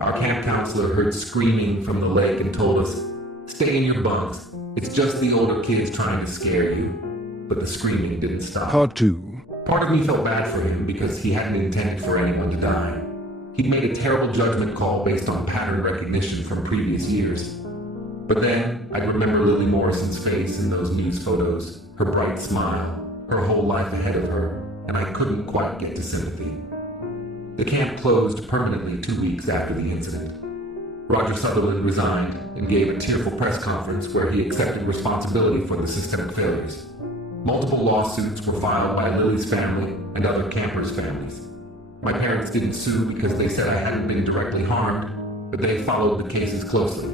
Our camp counselor heard screaming from the lake and told us, "Stay in your bunks. It's just the older kids trying to scare you." But the screaming didn't stop. Part 2. Part of me felt bad for him because he hadn't intended for anyone to die. He'd made a terrible judgment call based on pattern recognition from previous years. But then, I'd remember Lily Morrison's face in those news photos, her bright smile, her whole life ahead of her, and I couldn't quite get to sympathy. The camp closed permanently 2 weeks after the incident. Roger Sutherland resigned and gave a tearful press conference where he accepted responsibility for the systemic failures. Multiple lawsuits were filed by Lily's family and other campers' families. My parents didn't sue because they said I hadn't been directly harmed, but they followed the cases closely.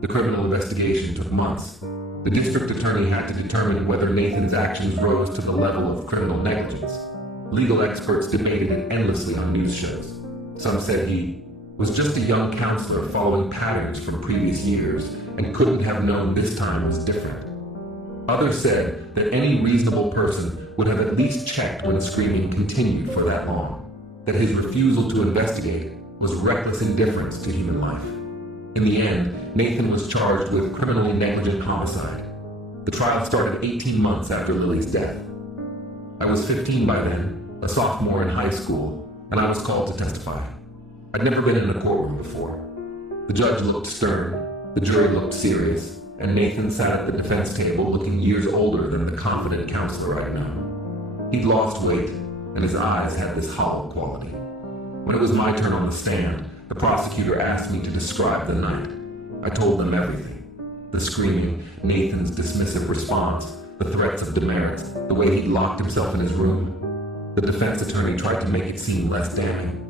The criminal investigation took months. The district attorney had to determine whether Nathan's actions rose to the level of criminal negligence. Legal experts debated it endlessly on news shows. Some said he was just a young counselor following patterns from previous years and couldn't have known this time was different. Others said that any reasonable person would have at least checked when screaming continued for that long, that his refusal to investigate was reckless indifference to human life. In the end, Nathan was charged with criminally negligent homicide. The trial started 18 months after Lily's death. I was 15 by then, a sophomore in high school, and I was called to testify. I'd never been in a courtroom before. The judge looked stern, the jury looked serious, and Nathan sat at the defense table looking years older than the confident counselor I'd known. He'd lost weight, and his eyes had this hollow quality. When it was my turn on the stand, the prosecutor asked me to describe the night. I told them everything. The screaming, Nathan's dismissive response, the threats of demerits, the way he'd locked himself in his room. The defense attorney tried to make it seem less damning.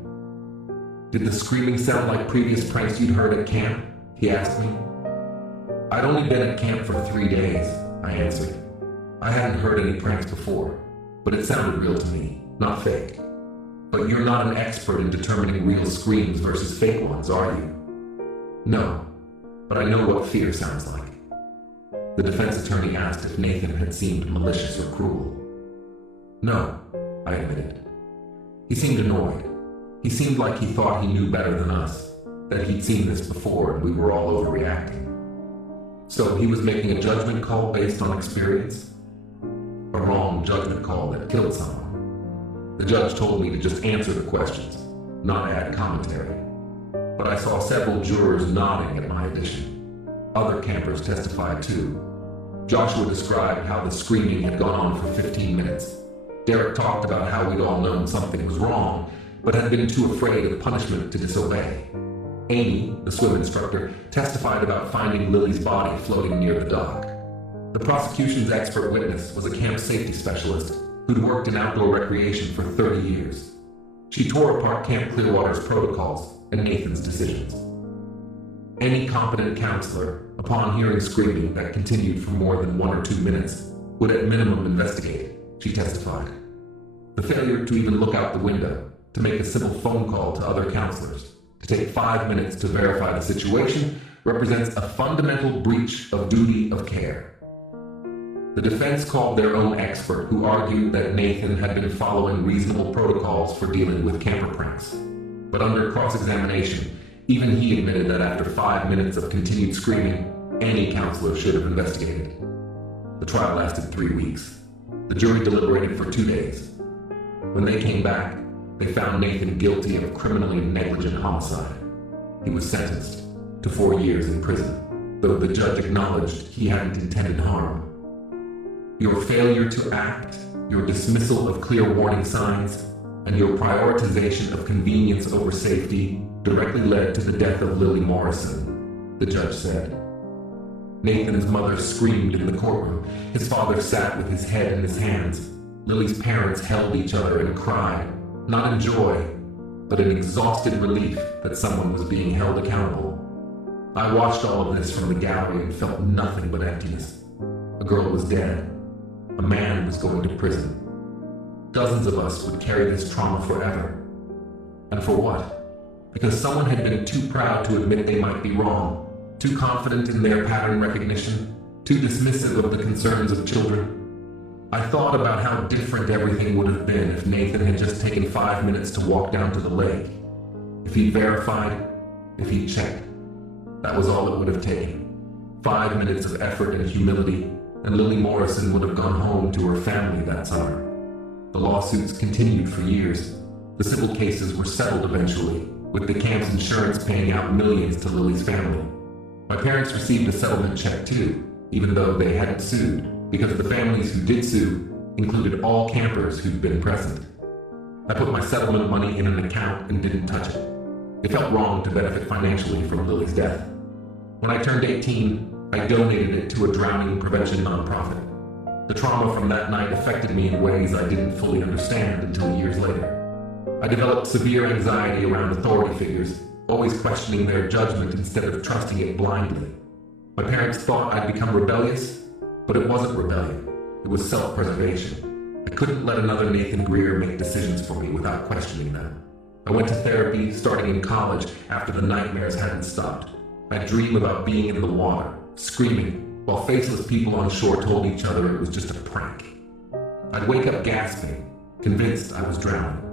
"Did the screaming sound like previous pranks you'd heard at camp?" he asked me. "I'd only been at camp for 3 days," I answered. I hadn't heard any pranks before, but it sounded real to me, not fake. "But you're not an expert in determining real screams versus fake ones, are you?" "No, but I know what fear sounds like." The defense attorney asked if Nathan had seemed malicious or cruel. "No," I admitted. He seemed annoyed. He seemed like he thought he knew better than us, that he'd seen this before and we were all overreacting. So he was making a judgment call based on experience? A wrong judgment call that killed someone. The judge told me to just answer the questions, not add commentary. But I saw several jurors nodding at my addition. Other campers testified too. Joshua described how the screaming had gone on for 15 minutes. Derek talked about how we'd all known something was wrong, but had been too afraid of punishment to disobey. Amy, the swim instructor, testified about finding Lily's body floating near the dock. The prosecution's expert witness was a camp safety specialist who'd worked in outdoor recreation for 30 years. She tore apart Camp Clearwater's protocols and Nathan's decisions. Any competent counselor, upon hearing screaming that continued for more than 1 or 2 minutes, would at minimum investigate, she testified. The failure to even look out the window, to make a simple phone call to other counselors, to take 5 minutes to verify the situation, represents a fundamental breach of duty of care. The defense called their own expert who argued that Nathan had been following reasonable protocols for dealing with camper pranks. But under cross-examination, even he admitted that after 5 minutes of continued screaming, any counselor should have investigated. The trial lasted 3 weeks. The jury deliberated for 2 days. When they came back, they found Nathan guilty of criminally negligent homicide. He was sentenced to 4 years in prison, though the judge acknowledged he hadn't intended harm. Your failure to act, your dismissal of clear warning signs, and your prioritization of convenience over safety directly led to the death of Lily Morrison, the judge said. Nathan's mother screamed in the courtroom. His father sat with his head in his hands. Lily's parents held each other and cried, not in joy, but in exhausted relief that someone was being held accountable. I watched all of this from the gallery and felt nothing but emptiness. A girl was dead. A man was going to prison. Dozens of us would carry this trauma forever. And for what? Because someone had been too proud to admit they might be wrong, too confident in their pattern recognition, too dismissive of the concerns of children. I thought about how different everything would have been if Nathan had just taken 5 minutes to walk down to the lake. If he'd verified, if he'd checked. That was all it would have taken. 5 minutes of effort and humility, and Lily Morrison would have gone home to her family that summer. The lawsuits continued for years. The civil cases were settled eventually, with the camp's insurance paying out millions to Lily's family. My parents received a settlement check too, even though they hadn't sued, because the families who did sue included all campers who'd been present. I put my settlement money in an account and didn't touch it. It felt wrong to benefit financially from Lily's death. When I turned 18, I donated it to a drowning prevention nonprofit. The trauma from that night affected me in ways I didn't fully understand until years later. I developed severe anxiety around authority figures, always questioning their judgment instead of trusting it blindly. My parents thought I'd become rebellious, but it wasn't rebellion. It was self-preservation. I couldn't let another Nathan Greer make decisions for me without questioning them. I went to therapy starting in college after the nightmares hadn't stopped. I'd dream about being in the water, screaming, while faceless people on shore told each other it was just a prank. I'd wake up gasping, convinced I was drowning.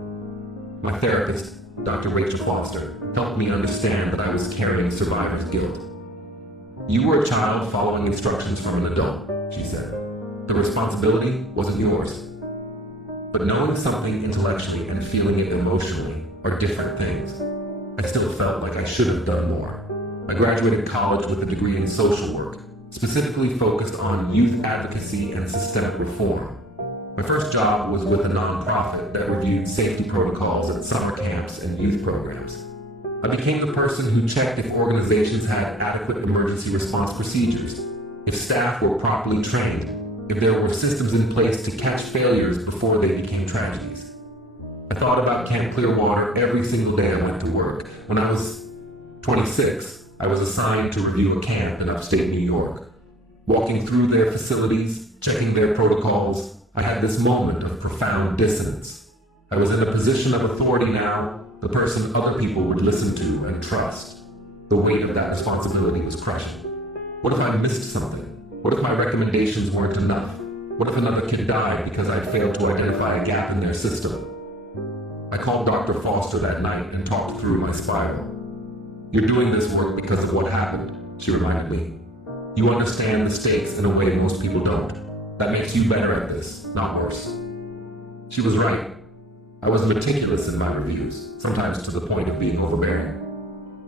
My therapist, Dr. Rachel Foster, helped me understand that I was carrying survivor's guilt. You were a child following instructions from an adult, she said. The responsibility wasn't yours. But knowing something intellectually and feeling it emotionally are different things. I still felt like I should have done more. I graduated college with a degree in social work, specifically focused on youth advocacy and systemic reform. My first job was with a nonprofit that reviewed safety protocols at summer camps and youth programs. I became the person who checked if organizations had adequate emergency response procedures, if staff were properly trained, if there were systems in place to catch failures before they became tragedies. I thought about Camp Clearwater every single day I went to work. When I was 26, I was assigned to review a camp in upstate New York. Walking through their facilities, checking their protocols, I had this moment of profound dissonance. I was in a position of authority now, the person other people would listen to and trust. The weight of that responsibility was crushing. What if I missed something? What if my recommendations weren't enough? What if another kid died because I failed to identify a gap in their system? I called Dr. Foster that night and talked through my spiral. You're doing this work because of what happened, she reminded me. You understand the stakes in a way most people don't. That makes you better at this, not worse. She was right. I was meticulous in my reviews, sometimes to the point of being overbearing.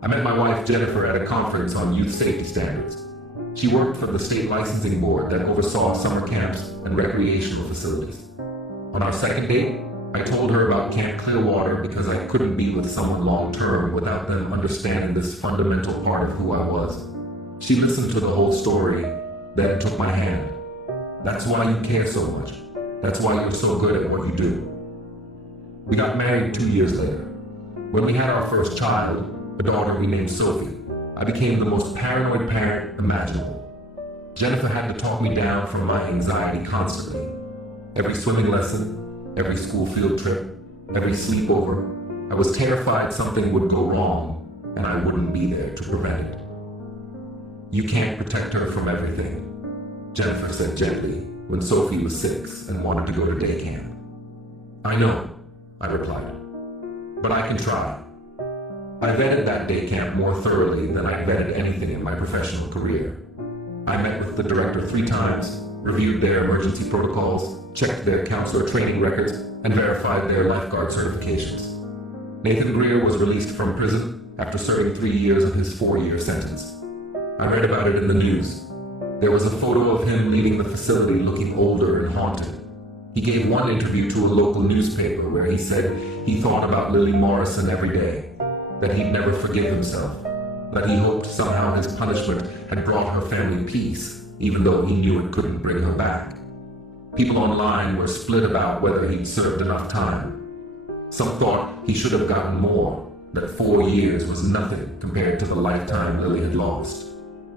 I met my wife Jennifer at a conference on youth safety standards. She worked for the state licensing board that oversaw summer camps and recreational facilities. On our second date, I told her about Camp Clearwater because I couldn't be with someone long-term without them understanding this fundamental part of who I was. She listened to the whole story, then took my hand. That's why you care so much. That's why you're so good at what you do. We got married 2 years later. When we had our first child, a daughter we named Sophie, I became the most paranoid parent imaginable. Jennifer had to talk me down from my anxiety constantly. Every swimming lesson, every school field trip, every sleepover, I was terrified something would go wrong and I wouldn't be there to prevent it. You can't protect her from everything, Jennifer said gently when Sophie was 6 and wanted to go to day camp. I know, I replied, but I can try. I vetted that day camp more thoroughly than I vetted anything in my professional career. I met with the director 3 times, reviewed their emergency protocols, checked their counselor training records, and verified their lifeguard certifications. Nathan Greer was released from prison after serving 3 years of his 4-year sentence. I read about it in the news. There was a photo of him leaving the facility looking older and haunted. He gave one interview to a local newspaper where he said he thought about Lily Morrison every day, that he'd never forgive himself, that he hoped somehow his punishment had brought her family peace, even though he knew it couldn't bring her back. People online were split about whether he'd served enough time. Some thought he should have gotten more, that 4 years was nothing compared to the lifetime Lily had lost.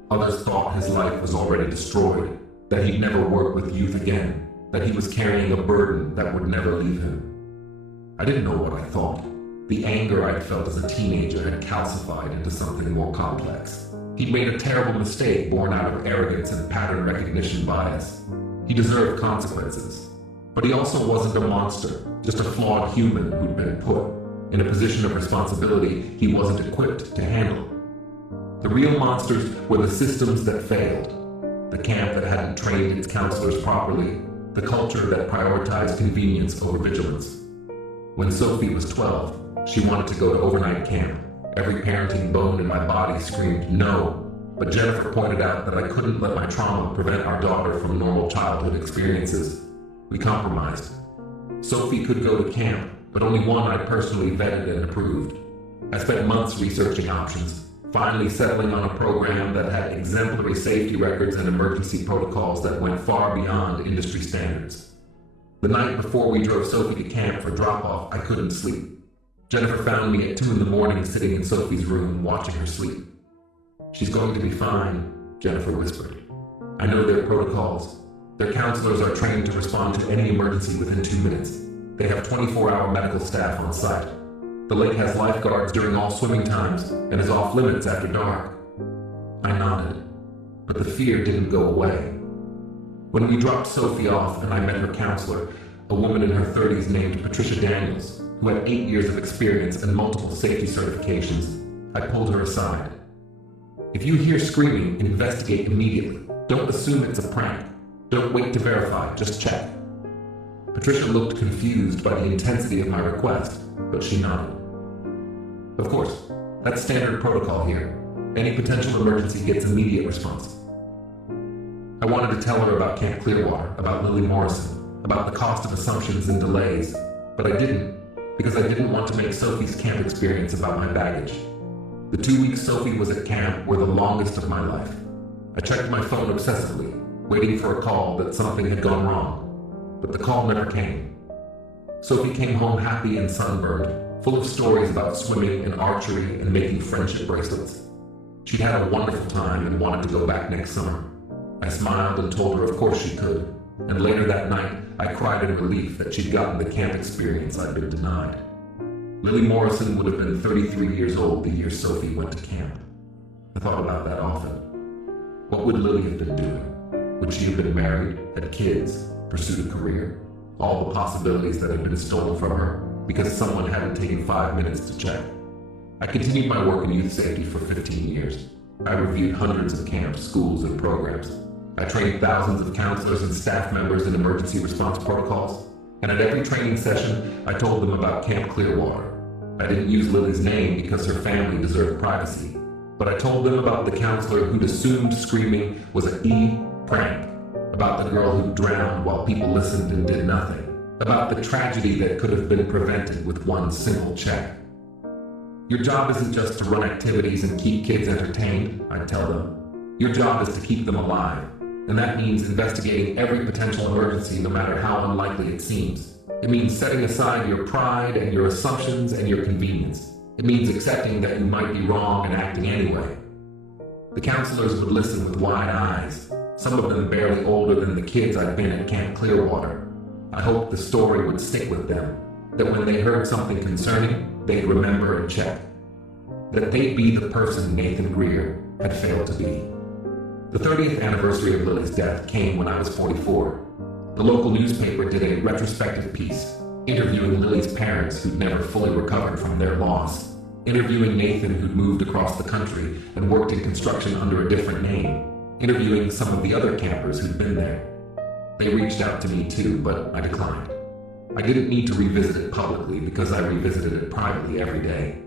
Others thought his life was already destroyed, that he'd never work with youth again, that he was carrying a burden that would never leave him. I didn't know what I thought. The anger I'd felt as a teenager had calcified into something more complex. He'd made a terrible mistake born out of arrogance and pattern recognition bias. He deserved consequences. But he also wasn't a monster, just a flawed human who'd been put in a position of responsibility he wasn't equipped to handle. real monsters were the systems that failed. The camp that hadn't trained its counselors properly, the culture that prioritized convenience over vigilance. When Sophie was 12, she wanted to go to overnight camp. Every parenting bone in my body screamed no, but Jennifer pointed out that I couldn't let my trauma prevent our daughter from normal childhood experiences. We compromised. Sophie could go to camp, but only one I personally vetted and approved. I spent months researching options, finally settling on a program that had exemplary safety records and emergency protocols that went far beyond industry standards. The night before we drove Sophie to camp for drop-off, I couldn't sleep. Jennifer found me at 2 in the morning sitting in Sophie's room watching her sleep. "She's going to be fine," Jennifer whispered. "I know their protocols. Their counselors are trained to respond to any emergency within 2 minutes. They have 24-hour medical staff on site. The lake has lifeguards during all swimming times and is off limits after dark." I nodded, but the fear didn't go away. When we dropped Sophie off and I met her counselor, a woman in her 30s named Patricia Daniels, who had 8 years of experience and multiple safety certifications, I pulled her aside. "If you hear screaming, investigate immediately. Don't assume it's a prank. Don't wait to verify, just check." Patricia looked confused by the intensity of my request, but she nodded. "Of course, that's standard protocol here. Any potential emergency gets immediate response." I wanted to tell her about Camp Clearwater, about Lily Morrison, about the cost of assumptions and delays, but I didn't, because I didn't want to make Sophie's camp experience about my baggage. The 2 weeks Sophie was at camp were the longest of my life. I checked my phone obsessively, waiting for a call that something had gone wrong, but the call never came. Sophie came home happy and sunburned, full of stories about swimming and archery and making friendship bracelets. She'd had a wonderful time and wanted to go back next summer. I smiled and told her of course she could, and later that night I cried in relief that she'd gotten the camp experience I'd been denied. Lily Morrison would have been 33 years old the year Sophie went to camp. I thought about that often. What would Lily have been doing? Would she have been married, had kids, pursued a career? All the possibilities that had been stolen from her because someone hadn't taken 5 minutes to check. I continued my work in youth safety for 15 years. I reviewed hundreds of camps, schools, and programs. I trained thousands of counselors and staff members in emergency response protocols, and at every training session, I told them about Camp Clearwater. I didn't use Lily's name because her family deserved privacy, but I told them about the counselor who'd assumed screaming was a prank, about the girl who drowned while people listened and did nothing, about the tragedy that could have been prevented with one simple check. "Your job isn't just to run activities and keep kids entertained," I'd tell them. "Your job is to keep them alive. And that means investigating every potential emergency no matter how unlikely it seems. It means setting aside your pride and your assumptions and your convenience. It means accepting that you might be wrong and acting anyway." The counselors would listen with wide eyes, some of them barely older than the kids I'd been at Camp Clearwater. I hoped the story would stick with them, that when they heard something concerning, they'd remember and check. That they'd be the person Nathan Greer had failed to be. The 30th anniversary of Lily's death came when I was 44. The local newspaper did a retrospective piece, interviewing Lily's parents who'd never fully recovered from their loss, interviewing Nathan who'd moved across the country and worked in construction under a different name, interviewing some of the other campers who'd been there. They reached out to me too, but I declined. I didn't need to revisit it publicly because I revisited it privately every day.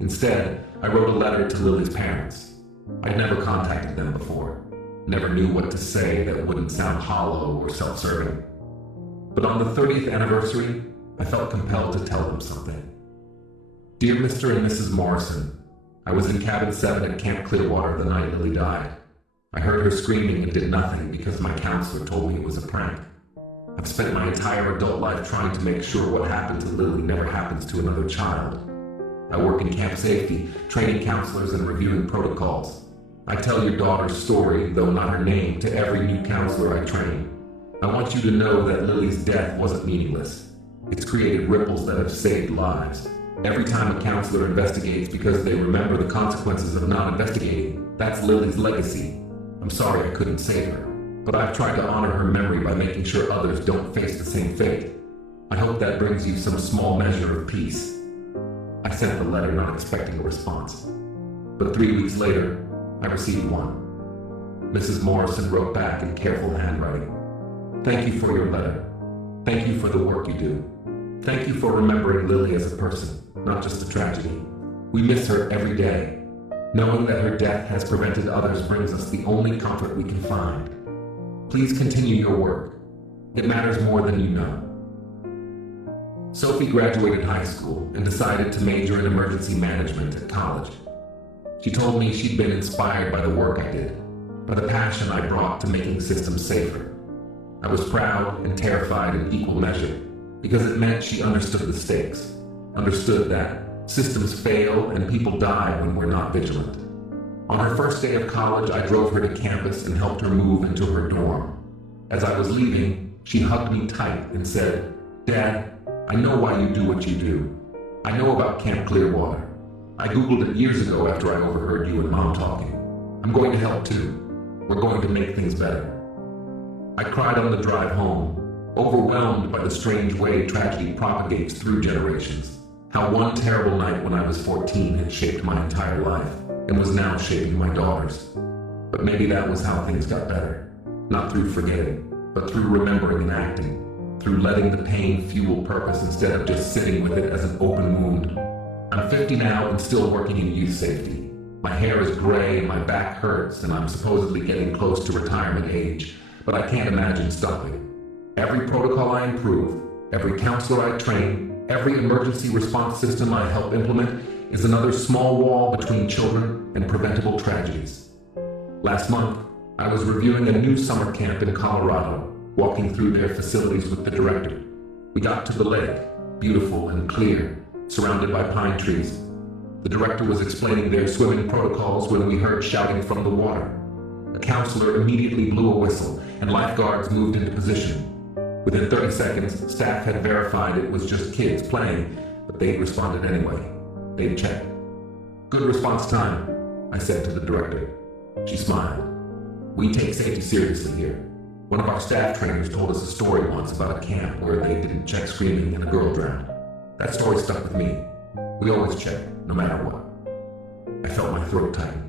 Instead, I wrote a letter to Lily's parents. I'd never contacted them before, never knew what to say that wouldn't sound hollow or self-serving. But on the 30th anniversary, I felt compelled to tell them something. "Dear Mr. and Mrs. Morrison, I was in cabin 7 at Camp Clearwater the night Lily died. I heard her screaming and did nothing because my counselor told me it was a prank. I've spent my entire adult life trying to make sure what happened to Lily never happens to another child. I work in camp safety, training counselors and reviewing protocols. I tell your daughter's story, though not her name, to every new counselor I train. I want you to know that Lily's death wasn't meaningless. It's created ripples that have saved lives. Every time a counselor investigates because they remember the consequences of not investigating, that's Lily's legacy. I'm sorry I couldn't save her, but I've tried to honor her memory by making sure others don't face the same fate. I hope that brings you some small measure of peace." I sent the letter not expecting a response. But 3 weeks later, I received one. Mrs. Morrison wrote back in careful handwriting. Thank you for your letter. Thank you for the work you do. Thank you for remembering Lily as a person, not just a tragedy. We miss her every day. Knowing that her death has prevented others brings us the only comfort we can find. Please continue your work. It matters more than you know. Sophie graduated high school and decided to major in emergency management at college. She told me she'd been inspired by the work I did, by the passion I brought to making systems safer. I was proud and terrified in equal measure, because it meant she understood the stakes, understood that systems fail and people die when we're not vigilant. On her first day of college, I drove her to campus and helped her move into her dorm. As I was leaving, she hugged me tight and said, "Dad, I know why you do what you do. I know about Camp Clearwater. I Googled it years ago after I overheard you and Mom talking. I'm going to help too. We're going to make things better." I cried on the drive home, overwhelmed by the strange way tragedy propagates through generations. How one terrible night when I was 14 had shaped my entire life, and was now shaping my daughter's. But maybe that was how things got better. Not through forgetting, but through remembering and acting. Through letting the pain fuel purpose instead of just sitting with it as an open wound. I'm 50 now and still working in youth safety. My hair is gray and my back hurts, and I'm supposedly getting close to retirement age, but I can't imagine stopping. Every protocol I improve, every counselor I train, every emergency response system I help implement is another small wall between children and preventable tragedies. Last month, I was reviewing a new summer camp in Colorado, walking through their facilities with the director. We got to the lake, beautiful and clear, surrounded by pine trees. The director was explaining their swimming protocols when we heard shouting from the water. A counselor immediately blew a whistle, and lifeguards moved into position. Within 30 seconds, staff had verified it was just kids playing, but they'd responded anyway. They'd checked. "Good response time," I said to the director. She smiled. "We take safety seriously here. One of our staff trainers told us a story once about a camp where they didn't check screaming and a girl drowned. That story stuck with me. We always check, no matter what." I felt my throat tighten.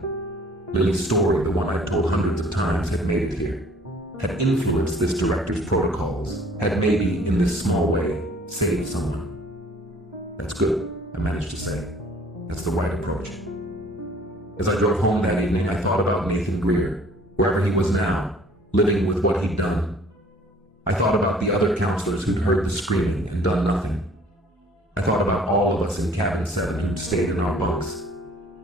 Lily's story, the one I'd told hundreds of times, had made it here. Had influenced this director's protocols, had maybe, in this small way, saved someone. "That's good," I managed to say. "That's the right approach." As I drove home that evening, I thought about Nathan Greer, wherever he was now, living with what he'd done. I thought about the other counselors who'd heard the screaming and done nothing. I thought about all of us in Cabin 7 who'd stayed in our bunks.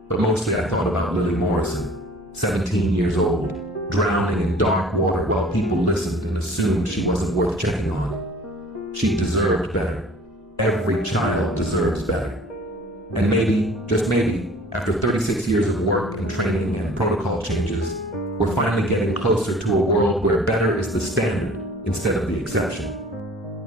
But mostly I thought about Lily Morrison, 17 years old, drowning in dark water while people listened and assumed she wasn't worth checking on. She deserved better. Every child deserves better. And maybe, just maybe, after 36 years of work and training and protocol changes, we're finally getting closer to a world where better is the standard instead of the exception.